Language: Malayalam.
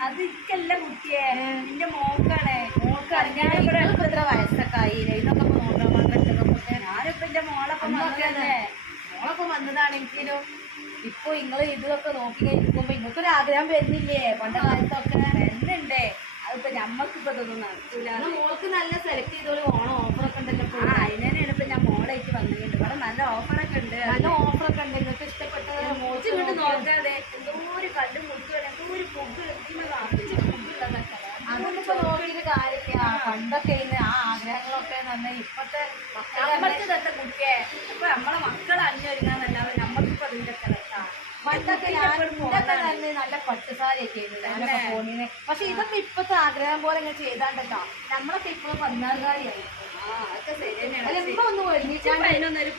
അത് ഇക്കല്ല കുട്ടിയെ. നിന്റെ മോക്കാണ് മോൾക്കാണ്. ഞാൻ ഇവിടെ എത്ര വയസ്സൊക്കെ ഇതൊക്കെ ഇപ്പൊ നോക്കാൻ മാത്രം ഞാനിപ്പോ എന്റെ മോളൊപ്പം വന്നതല്ലേ? മോളൊക്കെ വന്നതാണെങ്കിലും ഇപ്പൊ നിങ്ങൾ ഇതൊക്കെ നോക്കി ഇരിക്കുമ്പോ ഇങ്ങൾക്കൊരു ആഗ്രഹം വരുന്നില്ലേ? പണ്ട കാലത്തൊക്കെ വരുന്നുണ്ടേ. അതിപ്പോ ഞമ്മക്കിപ്പോ ഇതൊന്നും നടക്കൂല. മോൾക്ക് നല്ല സെലക്ട് ചെയ്തോളി. ഓണം ഓഫറൊക്കെ ഉണ്ടല്ലോ ഇപ്പൊ. ആ അതിനാണ് ഇപ്പൊ ഞാൻ മോളായിട്ട് വന്നിട്ടുണ്ട് ഇവിടെ നല്ല ഓഫറൊക്കെ ഉണ്ട്. നല്ല ഓഫറൊക്കെ ഉണ്ട്. നിങ്ങൾക്ക് ഇഷ്ടപ്പെട്ട മോച്ച് നോക്കിയാ- നോക്കാതെ എന്തോ ഒരു കല്ല് മുറിക്കുകയാണ് അതൊന്നും ഇപ്പൊ നോക്കിയിട്ട് കാര്യമില്ല പണ്ടൊക്കെ ഇന്ന് ആ ആഗ്രഹങ്ങളൊക്കെ തന്നെ ഇപ്പത്തെ നമ്മൾക്ക് കുട്ടിയെ ഇപ്പൊ നമ്മളെ മക്കളെ അന്വേഷിക്കാന്നല്ലാതെ നമ്മൾക്കിപ്പോ അതിന്റെ പണ്ടൊക്കെ ഞാൻ ഇതൊക്കെ തന്നെ നല്ല പട്ടുസാരിയൊക്കെ ആയിരുന്നു പക്ഷെ ഇതൊക്കെ ഇപ്പത്തെ ആഗ്രഹം പോലെ ഇങ്ങനെ ചെയ്താണ്ടല്ലോ നമ്മളൊക്കെ ഇപ്പോഴും പതിനാറുകാരിയായി അതൊക്കെ ശരി തന്നെയാണ് ഇമ്മ ഒന്ന് അതിനൊന്നൊരു